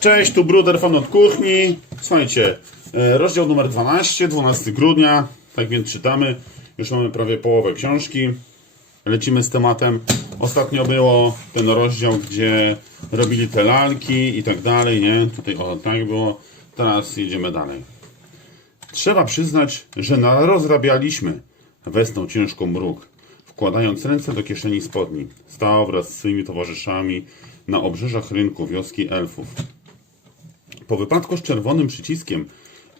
Cześć, tu Bruder Fan od Kuchni. Słuchajcie, e, rozdział numer 12, 12 grudnia. Tak więc czytamy. Już mamy prawie połowę książki. Lecimy z tematem. Ostatnio było ten rozdział, gdzie robili te lalki i tak dalej, nie? Tutaj o tak było. Teraz jedziemy dalej. Trzeba przyznać, że narozrabialiśmy. Westnął ciężko mruk, wkładając ręce do kieszeni spodni. Stał wraz z swymi towarzyszami na obrzeżach rynku wioski elfów. Po wypadku z czerwonym przyciskiem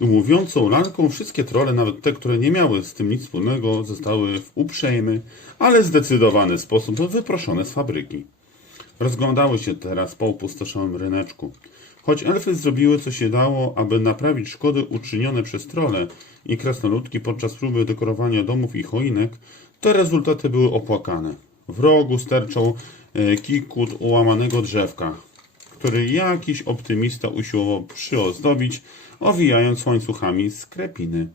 i mówiącą lalką wszystkie trole, nawet te, które nie miały z tym nic wspólnego, zostały w uprzejmy, ale zdecydowany sposób wyproszone z fabryki. Rozglądały się teraz po opustoszonym ryneczku. Choć elfy zrobiły co się dało, aby naprawić szkody uczynione przez trole i krasnoludki podczas próby dekorowania domów i choinek, te rezultaty były opłakane. W rogu sterczał e, kikut ułamanego drzewka, który jakiś optymista usiłował przyozdobić, owijając łańcuchami skrepiny.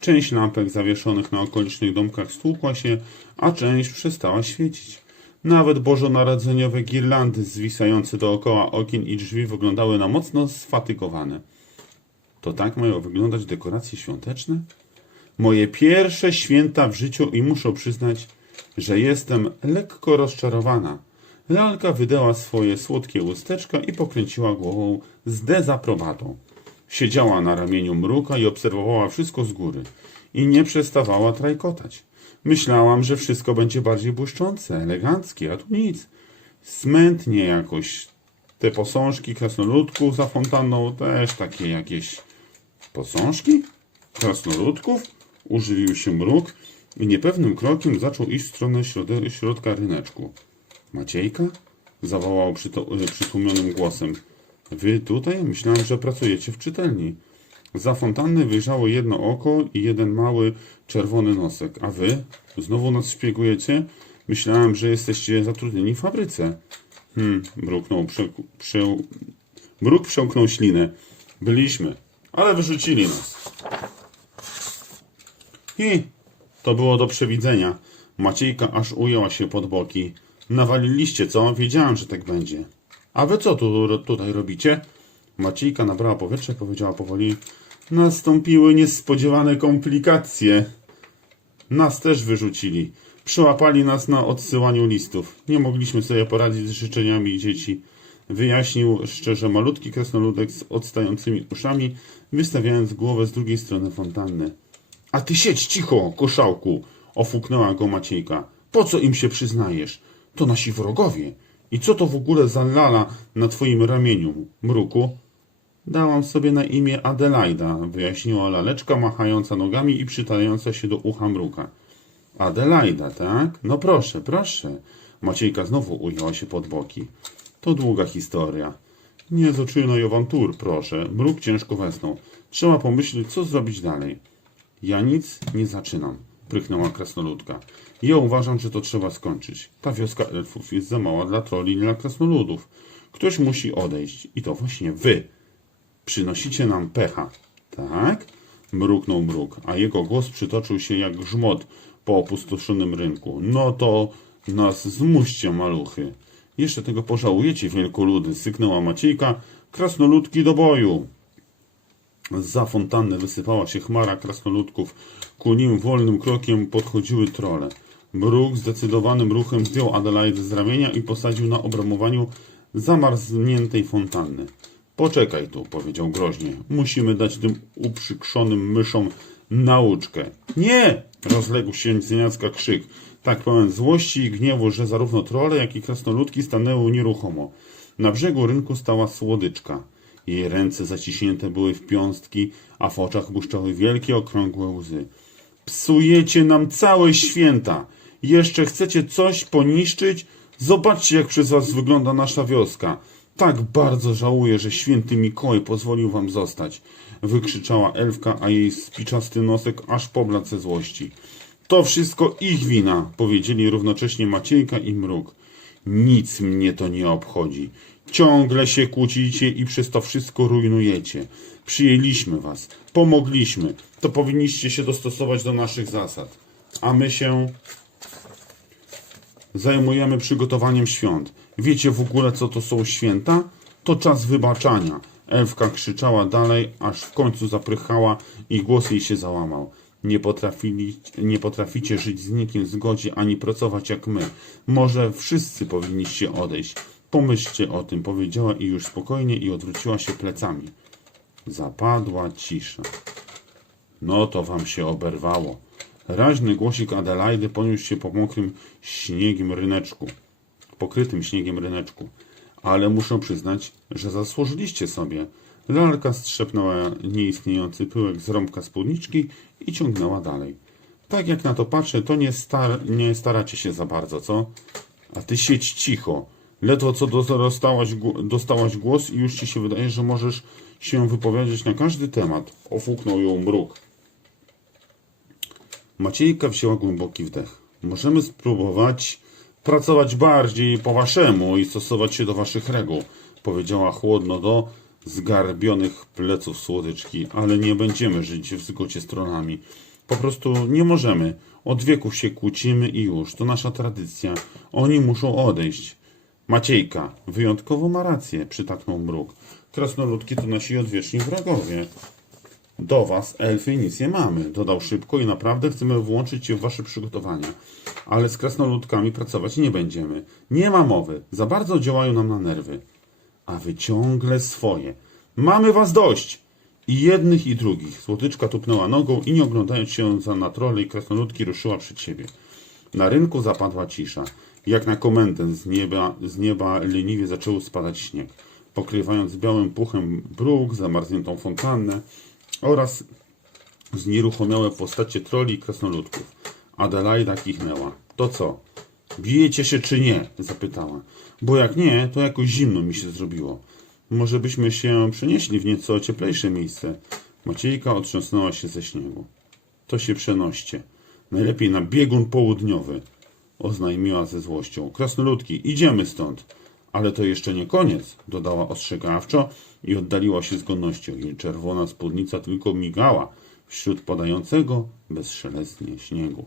Część lampek zawieszonych na okolicznych domkach stłukła się, a część przestała świecić. Nawet bożonarodzeniowe girlandy zwisające dookoła okien i drzwi wyglądały na mocno sfatygowane. To tak mają wyglądać dekoracje świąteczne? Moje pierwsze święta w życiu i muszę przyznać, że jestem lekko rozczarowana. Lalka wydała swoje słodkie łusteczka i pokręciła głową z dezaprobatą. Siedziała na ramieniu mruka i obserwowała wszystko z góry. I nie przestawała trajkotać. Myślałam, że wszystko będzie bardziej błyszczące, eleganckie, a tu nic. Smętnie jakoś. Te posążki krasnoludków za fontanną też takie jakieś... Posążki? Krasnoludków? Używił się mruk i niepewnym krokiem zaczął iść w stronę środka ryneczku. Maciejka? Zawołał przyto- przytłumionym głosem. Wy tutaj? Myślałem, że pracujecie w czytelni. Za fontanny wyjrzało jedno oko i jeden mały czerwony nosek. A wy? Znowu nas szpiegujecie? Myślałem, że jesteście zatrudnieni w fabryce. Hmm, mruknął, prze, prze, mruk przełknął ślinę. Byliśmy, ale wyrzucili nas. I to było do przewidzenia. Maciejka aż ujęła się pod boki. Nawaliliście, co? Wiedziałem, że tak będzie. A wy co tu, tutaj robicie? Maciejka nabrała powietrze i powiedziała powoli. Nastąpiły niespodziewane komplikacje. Nas też wyrzucili. Przyłapali nas na odsyłaniu listów. Nie mogliśmy sobie poradzić z życzeniami dzieci. Wyjaśnił szczerze malutki krasnoludek z odstającymi uszami, wystawiając głowę z drugiej strony fontanny. A ty siedź cicho, koszałku! Ofuknęła go Maciejka. Po co im się przyznajesz? To nasi wrogowie. I co to w ogóle za lala na twoim ramieniu, mruku? Dałam sobie na imię Adelaida, wyjaśniła laleczka machająca nogami i przytalająca się do ucha mruka. Adelaida, tak? No proszę, proszę. Maciejka znowu ujęła się pod boki. To długa historia. Nie zaczynaj awantur, proszę. Mruk ciężko wesnął. Trzeba pomyśleć, co zrobić dalej. Ja nic nie zaczynam, pryknęła krasnoludka. Ja uważam, że to trzeba skończyć. Ta wioska elfów jest za mała dla troli i dla krasnoludów. Ktoś musi odejść. I to właśnie wy. Przynosicie nam pecha. Tak? Mruknął mruk, a jego głos przytoczył się jak grzmot po opustoszonym rynku. No to nas zmuście, maluchy. Jeszcze tego pożałujecie, wielkoludy, syknęła Maciejka. Krasnoludki do boju. Za fontanny wysypała się chmara krasnoludków. Ku nim wolnym krokiem podchodziły trole. Mruk zdecydowanym ruchem zdjął Adelaidę z ramienia i posadził na obramowaniu zamarzniętej fontanny. Poczekaj tu, powiedział groźnie. Musimy dać tym uprzykrzonym myszom nauczkę. Nie! Rozległ się znienacka krzyk, tak pełen złości i gniewu, że zarówno trole, jak i krasnoludki stanęły nieruchomo. Na brzegu rynku stała słodyczka. Jej ręce zaciśnięte były w piąstki, a w oczach błyszczały wielkie, okrągłe łzy. Psujecie nam całe święta! Jeszcze chcecie coś poniszczyć? Zobaczcie, jak przez was wygląda nasza wioska. Tak bardzo żałuję, że święty Mikołaj pozwolił wam zostać. Wykrzyczała elfka, a jej spiczasty nosek aż pobladł ze złości. To wszystko ich wina, powiedzieli równocześnie Maciejka i Mruk. Nic mnie to nie obchodzi. Ciągle się kłócicie i przez to wszystko rujnujecie. Przyjęliśmy was, pomogliśmy. To powinniście się dostosować do naszych zasad. A my się zajmujemy przygotowaniem świąt. Wiecie w ogóle, co to są święta? To czas wybaczania. Elfka krzyczała dalej, aż w końcu zaprychała i głos jej się załamał. Nie, potrafili, nie potraficie żyć z nikim w zgodzie, ani pracować jak my. Może wszyscy powinniście odejść. Pomyślcie o tym, powiedziała i już spokojnie i odwróciła się plecami. Zapadła cisza. No to wam się oberwało. Raźny głosik Adelaidy poniósł się po mokrym śniegiem ryneczku, pokrytym śniegiem ryneczku. Ale muszę przyznać, że zasłużyliście sobie. Lalka strzepnęła nieistniejący pyłek z rąbka spódniczki i ciągnęła dalej. Tak jak na to patrzę, to nie, star nie staracie się za bardzo, co? A ty siedź cicho. Ledwo co dostałaś, dostałaś głos i już ci się wydaje, że możesz się wypowiedzieć na każdy temat. Ofuknął ją mruk. Maciejka wzięła głęboki wdech. Możemy spróbować pracować bardziej po waszemu i stosować się do waszych reguł, powiedziała chłodno do zgarbionych pleców słodyczki, ale nie będziemy żyć w zgodzie z tronami. Po prostu nie możemy. Od wieków się kłócimy i już. To nasza tradycja. Oni muszą odejść. Maciejka, wyjątkowo ma rację, przytaknął mruk. Krasnoludki to nasi odwieczni wrogowie. Do was, elfy, nic nie mamy, dodał szybko i naprawdę chcemy włączyć się w wasze przygotowania. Ale z krasnoludkami pracować nie będziemy. Nie ma mowy, za bardzo działają nam na nerwy. A wy ciągle swoje. Mamy was dość! I jednych i drugich. Złotyczka tupnęła nogą i nie oglądając się za na trole i krasnoludki ruszyła przed siebie. Na rynku zapadła cisza. Jak na komendę z nieba, z nieba leniwie zaczęło spadać śnieg, pokrywając białym puchem bruk, zamarzniętą fontannę oraz znieruchomiałe postacie troli i krasnoludków. Adelaida kichnęła. To co? Bijecie się czy nie? zapytała. Bo jak nie, to jakoś zimno mi się zrobiło. Może byśmy się przenieśli w nieco cieplejsze miejsce. Maciejka otrząsnęła się ze śniegu. To się przenoście. Najlepiej na biegun południowy, oznajmiła ze złością. Krasnoludki, idziemy stąd. Ale to jeszcze nie koniec, dodała ostrzegawczo i oddaliła się z godnością. Jej czerwona spódnica tylko migała wśród padającego bezszelestnie śniegu.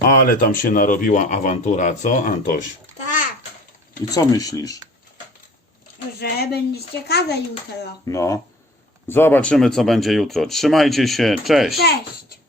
Ale tam się narobiła awantura, co, Antoś? Tak, I co myślisz? że będzie ciekawe jutro. No, zobaczymy, co będzie jutro. Trzymajcie się, cześć! Cześć!